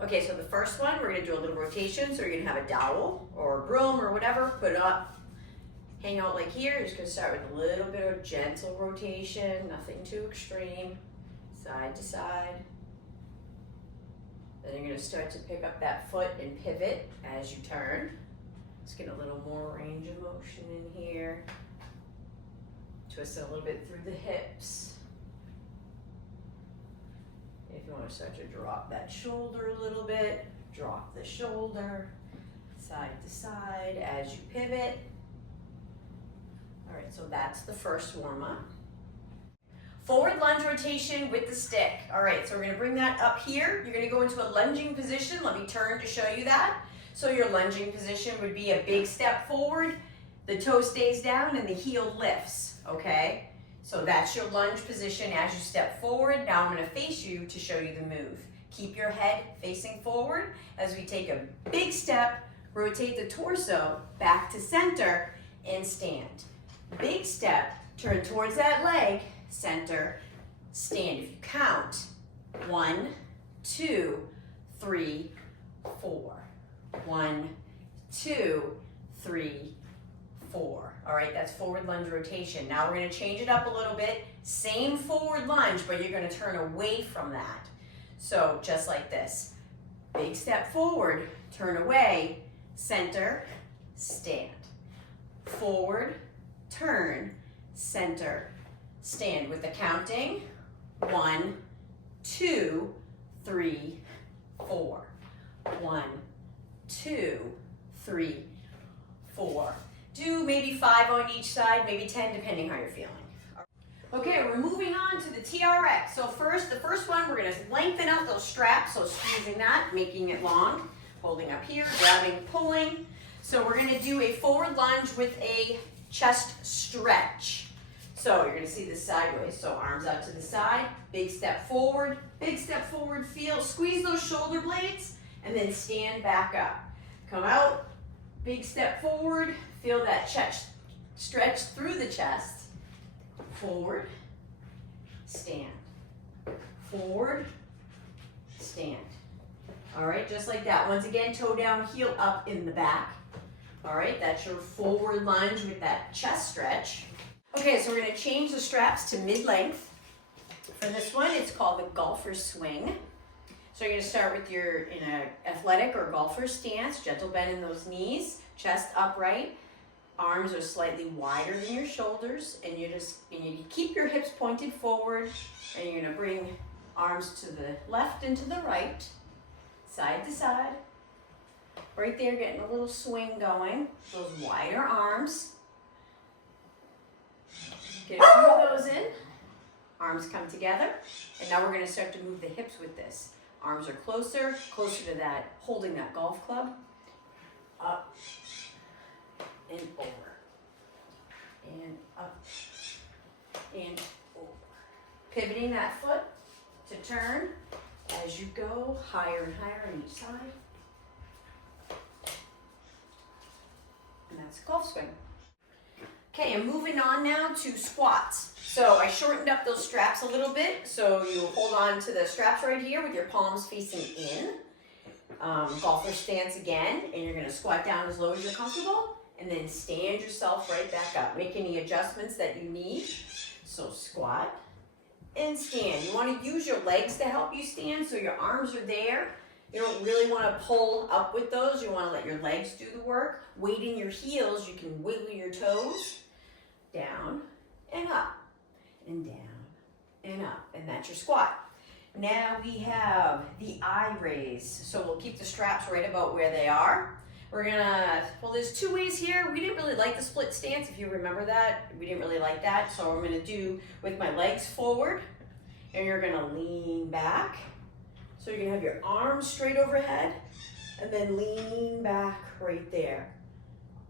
Okay, so the first one, we're gonna do a little rotation. So you're gonna have a dowel or a broom or whatever, put it up, hang out like here. You're just gonna start with a little bit of gentle rotation, nothing too extreme, side to side. Then you're gonna start to pick up that foot and pivot as you turn. Let's get a little more range of motion in here. Twist it a little bit through the hips. If you want to start to drop that shoulder a little bit, drop the shoulder, side to side as you pivot. All right, so that's the first warm-up. Forward lunge rotation with the stick. All right, so we're gonna bring that up here. You're gonna go into a lunging position. Let me turn to show you that. So your lunging position would be a big step forward, the toe stays down and the heel lifts, okay? So that's your lunge position as you step forward. Now I'm gonna face you to show you the move. Keep your head facing forward as we take a big step, rotate the torso back to center and stand. Big step, turn towards that leg, center, stand. If you count, 1, 2, 3, 4. 1, 2, 3, 4. All right, that's forward lunge rotation. Now we're gonna change it up a little bit. Same forward lunge, but you're gonna turn away from that. So just like this. Big step forward, turn away, center, stand. Forward, turn, center, stand. With the counting, 1, 2, 3, 4. 1, 2, 3, 4. Do maybe 5 on each side, maybe 10, depending how you're feeling. Okay, we're moving on to the TRX. So the first one, we're gonna lengthen out those straps, so squeezing that, making it long, holding up here, grabbing, pulling. So we're gonna do a forward lunge with a chest stretch. So you're gonna see this sideways, so arms out to the side, big step forward, feel, squeeze those shoulder blades, and then stand back up. Come out, big step forward, feel that chest stretch through the chest. Forward, stand. Forward, stand. All right, just like that. Once again, toe down, heel up in the back. All right, that's your forward lunge with that chest stretch. Okay, so we're gonna change the straps to mid-length. For this one, it's called the golfer swing. So you're gonna start with in an athletic or golfer stance, gentle bend in those knees, chest upright, arms are slightly wider than your shoulders, and you keep your hips pointed forward, and you're gonna bring arms to the left and to the right, side to side. Right there, getting a little swing going, those wider arms. Get a few of those in, arms come together, and now we're gonna start to move the hips with this. Arms are closer to that, holding that golf club. Up and over. And up and over. Pivoting that foot to turn as you go higher and higher on each side. And that's a golf swing. Okay, I'm moving on now to squats. So I shortened up those straps a little bit. So you hold on to the straps right here with your palms facing in. Golfer stance again, and you're gonna squat down as low as you're comfortable, and then stand yourself right back up. Make any adjustments that you need. So squat and stand. You wanna use your legs to help you stand, so your arms are there. You don't really wanna pull up with those. You wanna let your legs do the work. Weight in your heels, you can wiggle your toes. Down and up, and down and up, and that's your squat. Now we have the eye raise. So we'll keep the straps right about where they are. We're gonna, well, there's 2 ways here. We didn't really like the split stance, if you remember that. We didn't really like that, so I'm gonna do with my legs forward, and you're gonna lean back. So you're gonna have your arms straight overhead, and then lean back right there.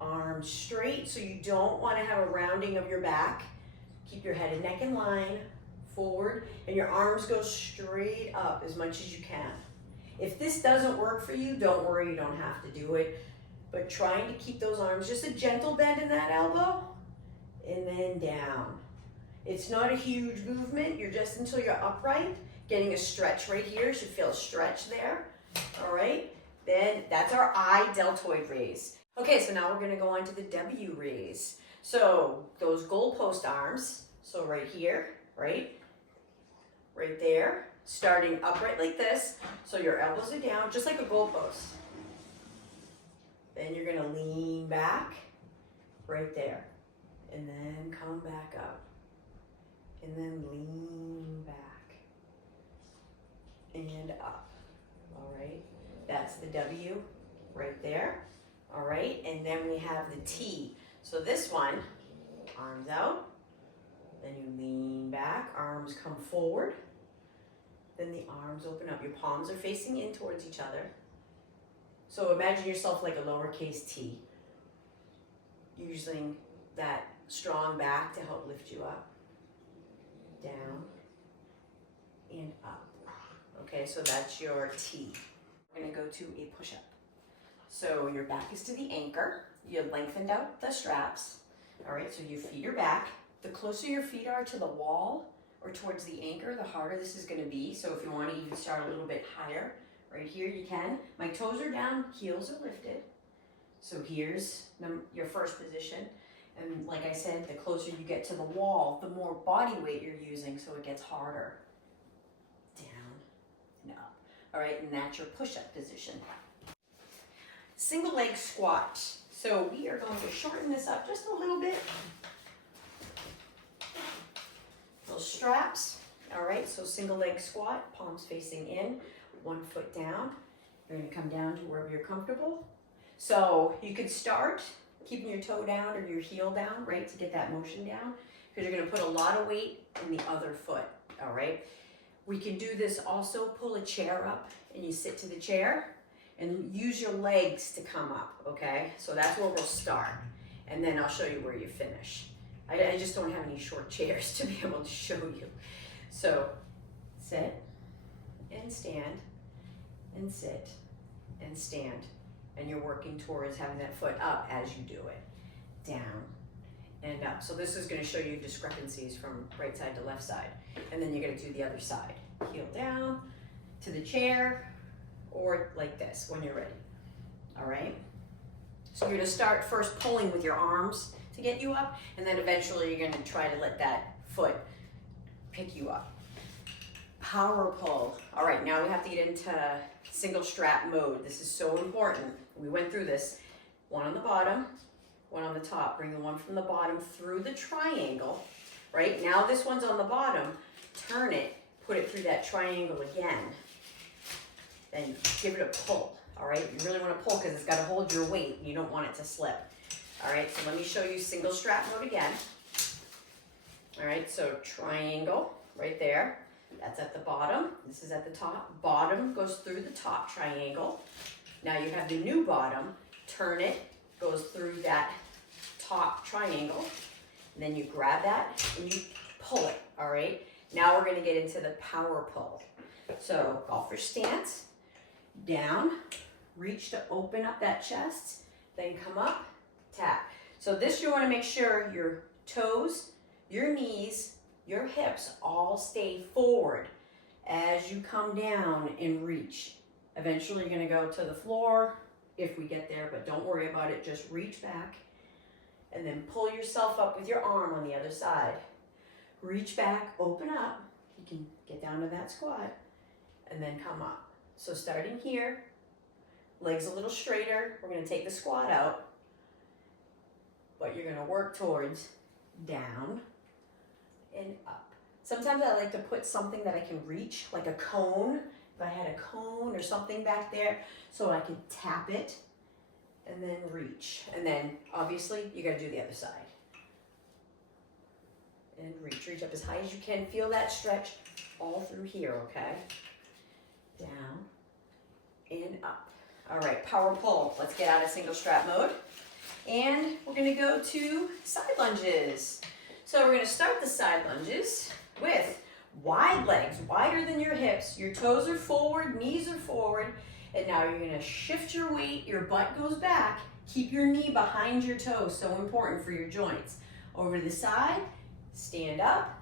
Arms straight, so you don't wanna have a rounding of your back. Keep your head and neck in line, forward, and your arms go straight up as much as you can. If this doesn't work for you, don't worry, you don't have to do it. But trying to keep those arms, just a gentle bend in that elbow, and then down. It's not a huge movement, you're just until you're upright, getting a stretch right here, you should feel a stretch there. All right, then that's our I deltoid raise. Okay, so now we're gonna go on to the W raise. So those goalpost arms, so right here, right there, starting upright like this, so your elbows are down, just like a goalpost. Then you're gonna lean back, right there, and then come back up, and then lean back, and up, all right? That's the W right there, all right? And then we have the T. So this one, arms out, then you lean back, arms come forward, then the arms open up. Your palms are facing in towards each other. So imagine yourself like a lowercase t, using that strong back to help lift you up, down, and up. Okay, so that's your T. We're gonna go to a push-up. So your back is to the anchor. You lengthened out the straps. All right, so your feet are back. The closer your feet are to the wall or towards the anchor, the harder this is gonna be. So if you wanna even start a little bit higher, right here you can. My toes are down, heels are lifted. So here's your first position. And like I said, the closer you get to the wall, the more body weight you're using, so it gets harder. Down and up. All right, and that's your push-up position. Single leg squat. So we are going to shorten this up just a little bit. Those straps, all right, so single leg squat, palms facing in, 1 foot down. You're gonna come down to wherever you're comfortable. So you could start keeping your toe down or your heel down, right, to get that motion down, because you're gonna put a lot of weight in the other foot, all right? We can do this also, pull a chair up and you sit to the chair and use your legs to come up, okay? So that's where we'll start. And then I'll show you where you finish. I just don't have any short chairs to be able to show you. So sit and stand and sit and stand. And you're working towards having that foot up as you do it. Down and up. So this is gonna show you discrepancies from right side to left side. And then you're gonna do the other side. Heel down to the chair or like this when you're ready. All right? So you're gonna start first pulling with your arms to get you up, and then eventually you're gonna try to let that foot pick you up. Power pull. All right, now we have to get into single strap mode. This is so important. We went through this. One on the bottom, one on the top. Bring the one from the bottom through the triangle, right? Now this one's on the bottom. Turn it, put it through that triangle again. Then give it a pull, all right? You really wanna pull because it's gotta hold your weight. You don't want it to slip. All right, so let me show you single strap mode again. All right, so triangle right there. That's at the bottom. This is at the top. Bottom goes through the top triangle. Now you have the new bottom. Turn it, goes through that top triangle. And then you grab that and you pull it, all right? Now we're gonna get into the power pull. So golfer stance, down, reach to open up that chest, then come up, tap. So this you wanna make sure your toes, your knees, your hips all stay forward as you come down and reach. Eventually you're gonna go to the floor if we get there, but don't worry about it. Just reach back and then pull yourself up with your arm on the other side. Reach back, open up. You can get down to that squat and then come up. So starting here, legs a little straighter. We're gonna take the squat out, but you're gonna work towards down and up. Sometimes I like to put something that I can reach, like a cone. If I had a cone or something back there, so I could tap it and then reach. And then obviously you gotta do the other side. And reach up as high as you can. Feel that stretch all through here, okay? Down and up. All right, power pull. Let's get out of single strap mode. And we're gonna go to side lunges. So we're gonna start the side lunges with wide legs, wider than your hips. Your toes are forward, knees are forward. And now you're gonna shift your weight, your butt goes back. Keep your knee behind your toe, so important for your joints. Over to the side, stand up,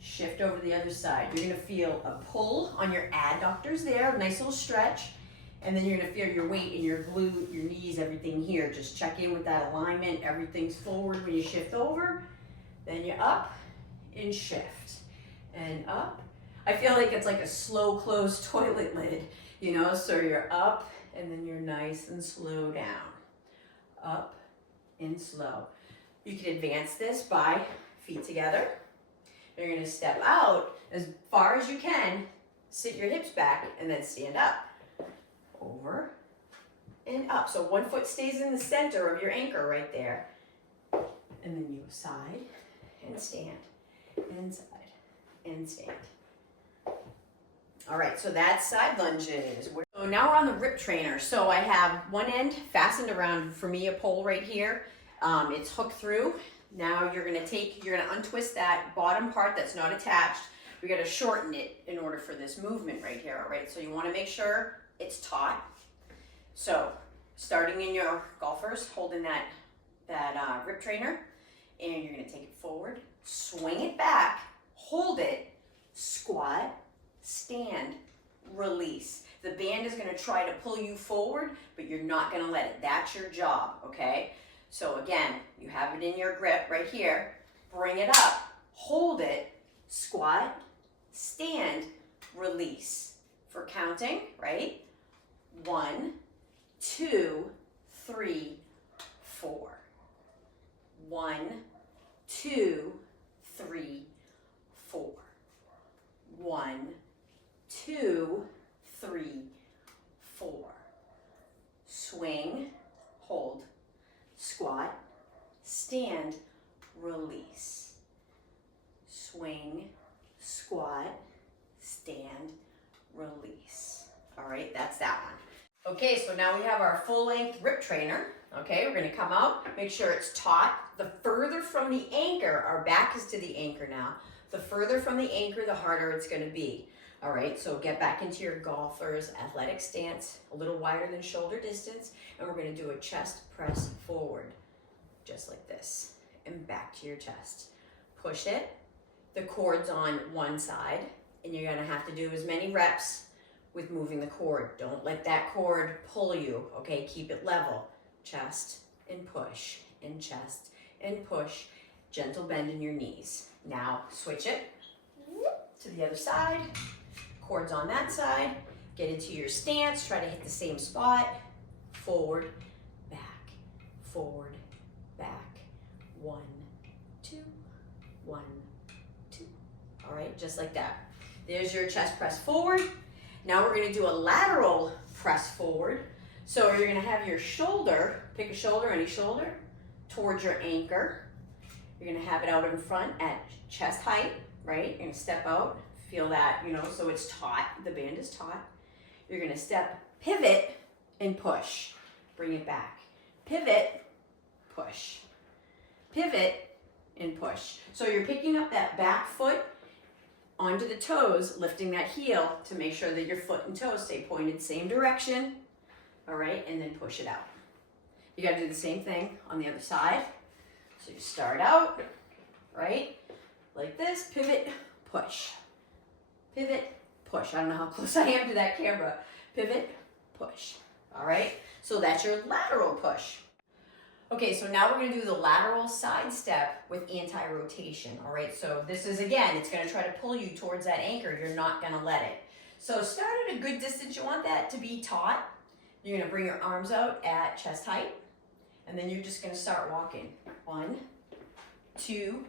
shift over to the other side. You're gonna feel a pull on your adductors there, nice little stretch. And then you're gonna feel your weight in your glute, your knees, everything here. Just check in with that alignment. Everything's forward when you shift over. Then you're up and shift. And up. I feel like it's like a slow closed toilet lid, you know? So you're up and then you're nice and slow down. Up and slow. You can advance this by feet together. You're gonna step out as far as you can, sit your hips back, and then stand up. Over and up. So one foot stays in the center of your anchor right there. And then you go side and stand, and side and stand. All right, so that's side lunges. So now we're on the rip trainer. So I have one end fastened around, for me, a pole right here. It's hooked through. Now you're gonna untwist that bottom part that's not attached. We gotta shorten it in order for this movement right here, all right? So you wanna make sure it's taut. So starting in your golfers, holding that rip trainer, and you're gonna take it forward, swing it back, hold it, squat, stand, release. The band is gonna try to pull you forward, but you're not gonna let it. That's your job, okay? So again, you have it in your grip right here, bring it up, hold it, squat, stand, release. For counting, right? 1, 2, 3, 4. 1, 2, 3, 4. 1, 2, 3, 4. Swing, hold, squat, stand, release. Swing, squat, stand, release. All right, that's that one. Okay, so now we have our full length rip trainer. Okay, we're gonna come out, make sure it's taut. The further from the anchor, our back is to the anchor now. The further from the anchor, the harder it's gonna be. All right, so get back into your golfer's athletic stance, a little wider than shoulder distance, and we're gonna do a chest press forward, just like this, and back to your chest. Push it, the cord's on one side, and you're gonna have to do as many reps with moving the cord. Don't let that cord pull you, okay? Keep it level. Chest and push, and chest and push. Gentle bend in your knees. Now switch it to the other side. Cord's on that side. Get into your stance. Try to hit the same spot. Forward, back, forward, back. 1, 2, 1, 2. All right, just like that. There's your chest press forward. Now we're gonna do a lateral press forward. So you're gonna have your shoulder, pick a shoulder, any shoulder, towards your anchor. You're gonna have it out in front at chest height, right? You're gonna step out, feel that, you know, so it's taut, the band is taut. You're gonna step, pivot, and push. Bring it back. Pivot, push. Pivot, and push. So you're picking up that back foot onto the toes, lifting that heel to make sure that your foot and toes stay pointed same direction. All right, and then push it out. You gotta do the same thing on the other side. So you start out, right, like this, pivot, push. Pivot, push. I don't know how close I am to that camera. Pivot, push. All right, so that's your lateral push. Okay, so now we're gonna do the lateral side step with anti-rotation, all right? So this is, again, it's gonna try to pull you towards that anchor. You're not gonna let it. So start at a good distance. You want that to be taut. You're gonna bring your arms out at chest height, and then you're just gonna start walking. 1, 2,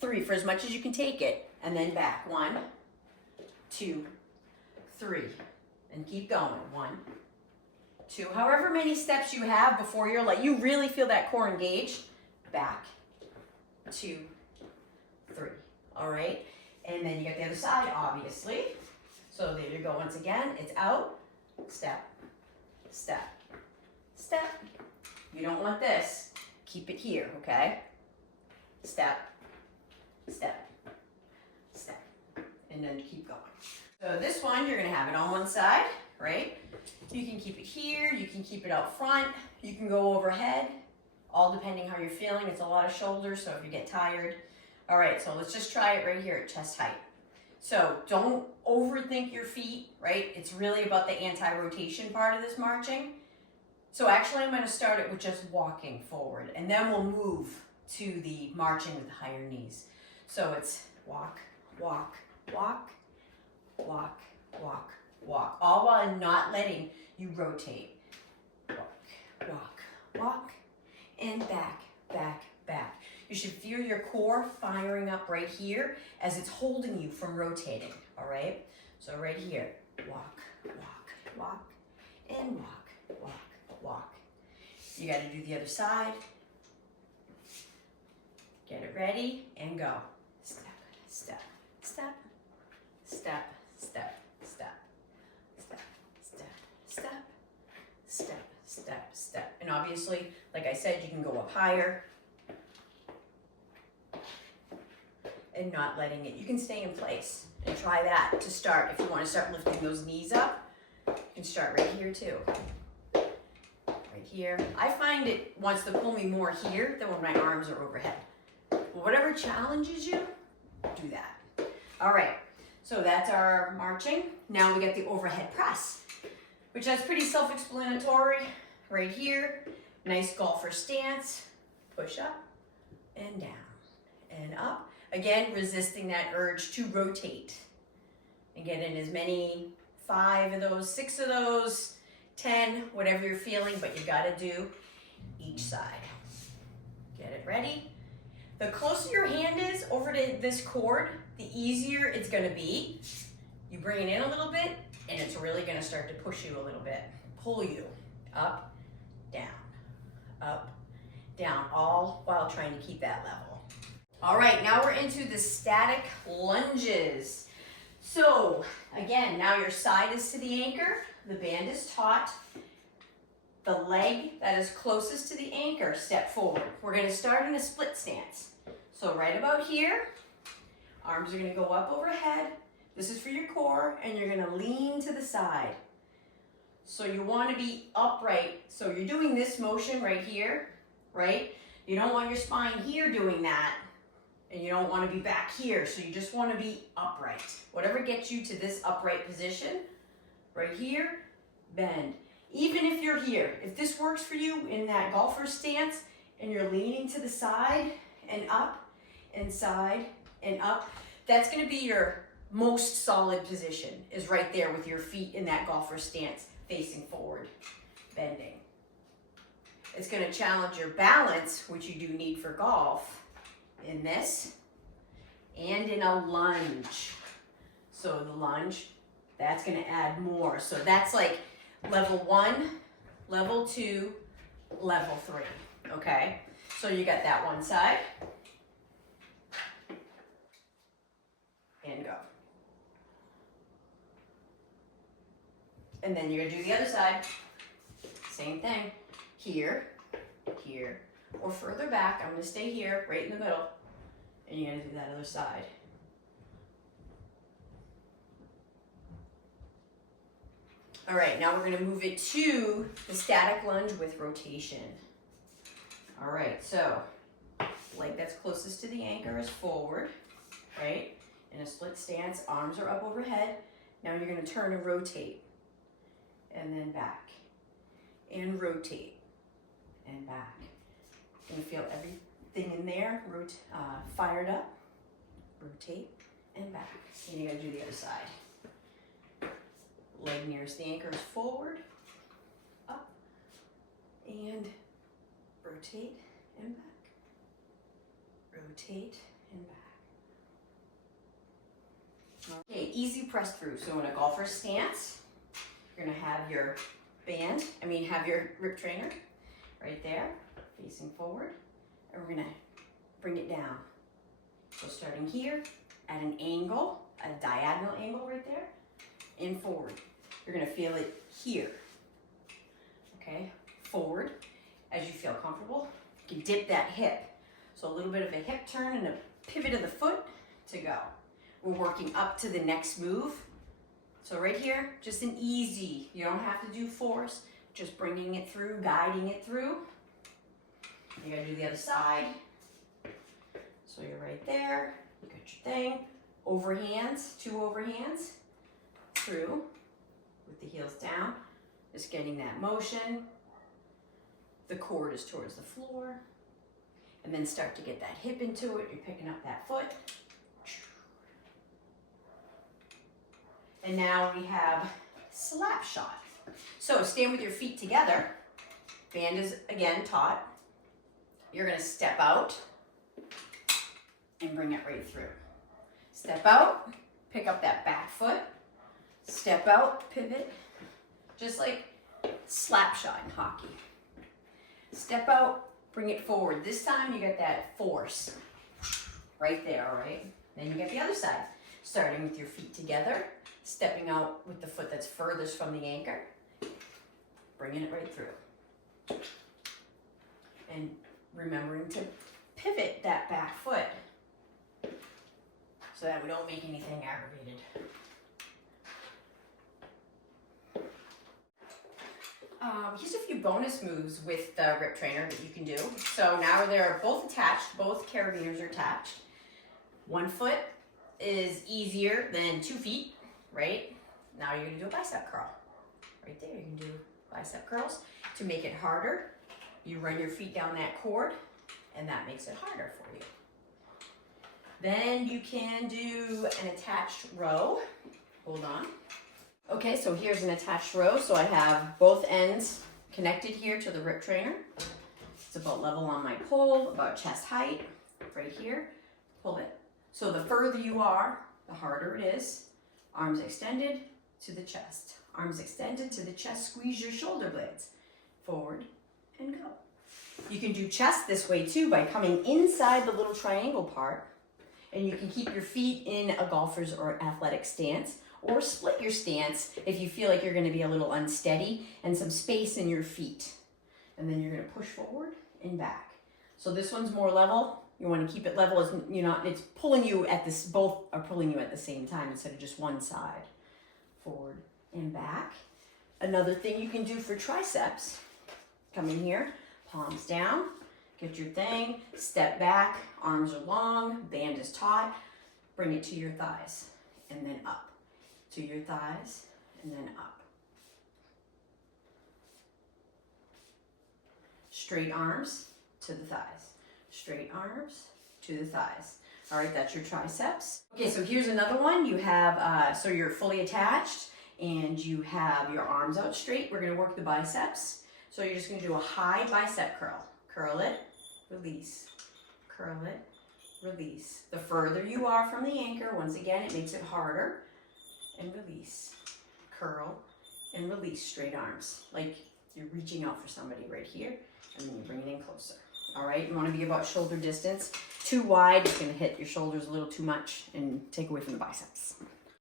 3, for as much as you can take it, and then back. 1, 2, 3, and keep going. 1, 2, however many steps you have before you're like, you really feel that core engaged. Back, 2, 3, all right? And then you get the other side, obviously. So there you go, once again, it's out, step, step, step. You don't want this. Keep it here, okay? Step, step, step, and then keep going. So this one, you're gonna have it on one side, right? You can keep it here, you can keep it out front, you can go overhead, all depending how you're feeling. It's a lot of shoulders, so if you get tired. All right, so let's just try it right here at chest height. So don't overthink your feet, right? It's really about the anti-rotation part of this marching. So actually I'm gonna start it with just walking forward, and then we'll move to the marching with higher knees. So it's walk, walk, walk, walk, walk, walk, all while not letting you rotate. Walk, walk, walk, and back, back, back. You should feel your core firing up right here as it's holding you from rotating, all right? So right here, walk, walk, walk, and walk, walk, walk. You gotta do the other side. Get it ready and go. Step, step, step, step, step, step, step, step, step, step, step, step. And obviously, like I said, you can go up higher and not letting it. You can stay in place and try that to start. If you want to start lifting those knees up, you can start right here too. Right here. I find it wants to pull me more here than when my arms are overhead. But whatever challenges you, do that. All right, so that's our marching. Now we get the overhead press, which is pretty self-explanatory. Right here, nice golfer stance, push up and down and up. Again, resisting that urge to rotate and get in as many 5 of those, 6 of those, 10, whatever you're feeling, but you gotta do each side. Get it ready. The closer your hand is over to this cord, the easier it's gonna be. You bring it in a little bit, and it's really gonna start to push you a little bit, pull you up, down, all while trying to keep that level. All right, now we're into the static lunges. So again, now your side is to the anchor, the band is taut. The leg that is closest to the anchor, step forward. We're gonna start in a split stance. So right about here, arms are gonna go up overhead. This is for your core, and you're gonna lean to the side. So you wanna be upright. So you're doing this motion right here, right? You don't want your spine here doing that, and you don't wanna be back here. So you just wanna be upright. Whatever gets you to this upright position, right here, bend. Even if you're here, if this works for you in that golfer stance, and you're leaning to the side and up, and side and up, that's gonna be your most solid position, is right there with your feet in that golfer stance, facing forward, bending. It's gonna challenge your balance, which you do need for golf, in this, and in a lunge. So the lunge, that's gonna add more. So that's like level 1, level 2, level 3, okay? So you got that one side, and go. And then you're gonna do the other side, same thing, here, here, or further back. I'm gonna stay here, right in the middle, and you're gonna do that other side. All right, now we're gonna move it to the static lunge with rotation. All right, so leg that's closest to the anchor is forward, right? In a split stance, arms are up overhead. Now you're gonna turn and rotate, and then back, and rotate, and back. You're gonna feel everything in there, fired up, rotate, and back. And you're gonna do the other side. Leg nearest the anchor is forward, up, and rotate and back. Rotate and back. Okay, easy press through. So in a golfer stance, you're gonna have your have your grip trainer right there, facing forward, and we're gonna bring it down. So starting here, at an angle, a diagonal angle right there, and forward. You're gonna feel it here, okay? Forward, as you feel comfortable. You can dip that hip. So a little bit of a hip turn and a pivot of the foot to go. We're working up to the next move. So right here, just an easy, you don't have to do force, just bringing it through, guiding it through. You gotta do the other side. So you're right there, you got your thing, overhands, 2 overhands through with the heels down. Just getting that motion. The cord is towards the floor. And then start to get that hip into it. You're picking up that foot. And now we have slap shot. So stand with your feet together. Band is again taut. You're gonna step out and bring it right through. Step out, pick up that back foot. Step out, pivot, just like slap shot in hockey. Step out, bring it forward. This time you get that force right there, all right? Then you get the other side. Starting with your feet together, stepping out with the foot that's furthest from the anchor, bringing it right through. And remembering to pivot that back foot so that we don't make anything aggravated. Here's a few bonus moves with the rip trainer that you can do. So now they're both attached, both carabiners are attached. 1 foot is easier than 2 feet, right? Now you're gonna do a bicep curl. Right there, you can do bicep curls. To make it harder, you run your feet down that cord and that makes it harder for you. Then you can do an attached row. Hold on. Okay, so here's an attached row. So I have both ends connected here to the rip trainer. It's about level on my pole, about chest height, right here. Pull it. So the further you are, the harder it is. Arms extended to the chest. Arms extended to the chest. Squeeze your shoulder blades. Forward and go. You can do chest this way too by coming inside the little triangle part. And you can keep your feet in a golfer's or athletic stance, or split your stance if you feel like you're gonna be a little unsteady and some space in your feet. And then you're gonna push forward and back. So this one's more level. You wanna keep it level as it's pulling you at this, both are pulling you at the same time instead of just one side. Forward and back. Another thing you can do for triceps, come in here, palms down, get your thing, step back, arms are long, band is taut, bring it to your thighs, and then up. To your thighs, and then up. Straight arms to the thighs. Straight arms to the thighs. All right, that's your triceps. Okay, so here's another one. You have, so you're fully attached, and you have your arms out straight. We're gonna work the biceps. So you're just gonna do a high bicep curl. Curl it, release. Curl it, release. The further you are from the anchor, once again, it makes it harder. And release, curl, and release. Straight arms, like you're reaching out for somebody right here, and then you bring it in closer. All right, you wanna be about shoulder distance. Too wide, it's gonna hit your shoulders a little too much and take away from the biceps.